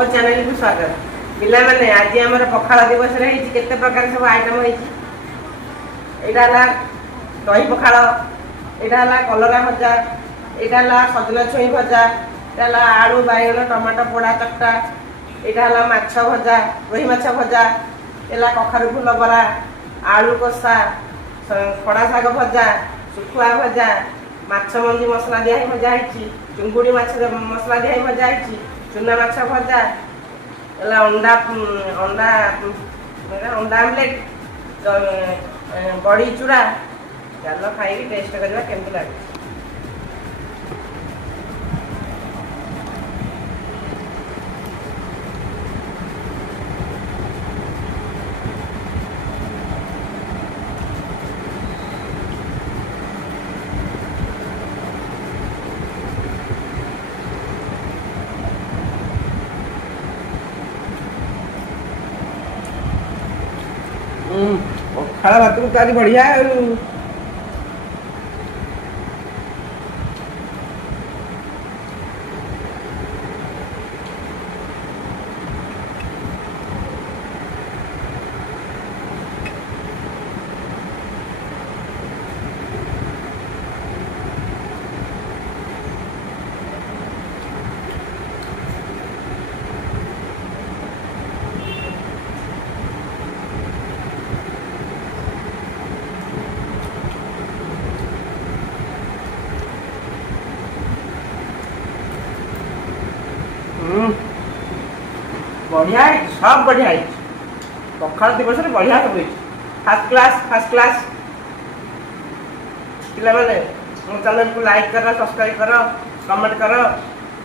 ମୋ चैनल को स्वागत। पिला माने आज हमर पखाला दिवस रे हिची केते प्रकार सब आइटम हिची। एटा ला दही पखाल, एटा ला कलरा भजा, एटा ला सजना छुई भजा, एटा ला आलू बाइगण टमाटो पोड़ा चकटा, एटा ला माछ भजा, रोही माछ भजा, एला कखारु फुल बरा, आलू कोसा, खड़ा साग भजा, सुखुआ भजा, माछ मंदी मसला दिया भजा हिची, चुंगुड़ी माछ मसला दिया भजा हिची, चुना माछ भजा, एला अंडा अंडा अंडा आमलेट, बड़ी चूड़ा। चलो खाई टेस्ट करवा केमती लगे। पखाला भात को तारी बढ़िया बढ़िया है, सब बढ़िया है। पखाल दिवस रे बढ़िया सब है। First class. पिला माने मो चैनल को लाइक करो, सब्सक्राइब करो, कमेंट करो।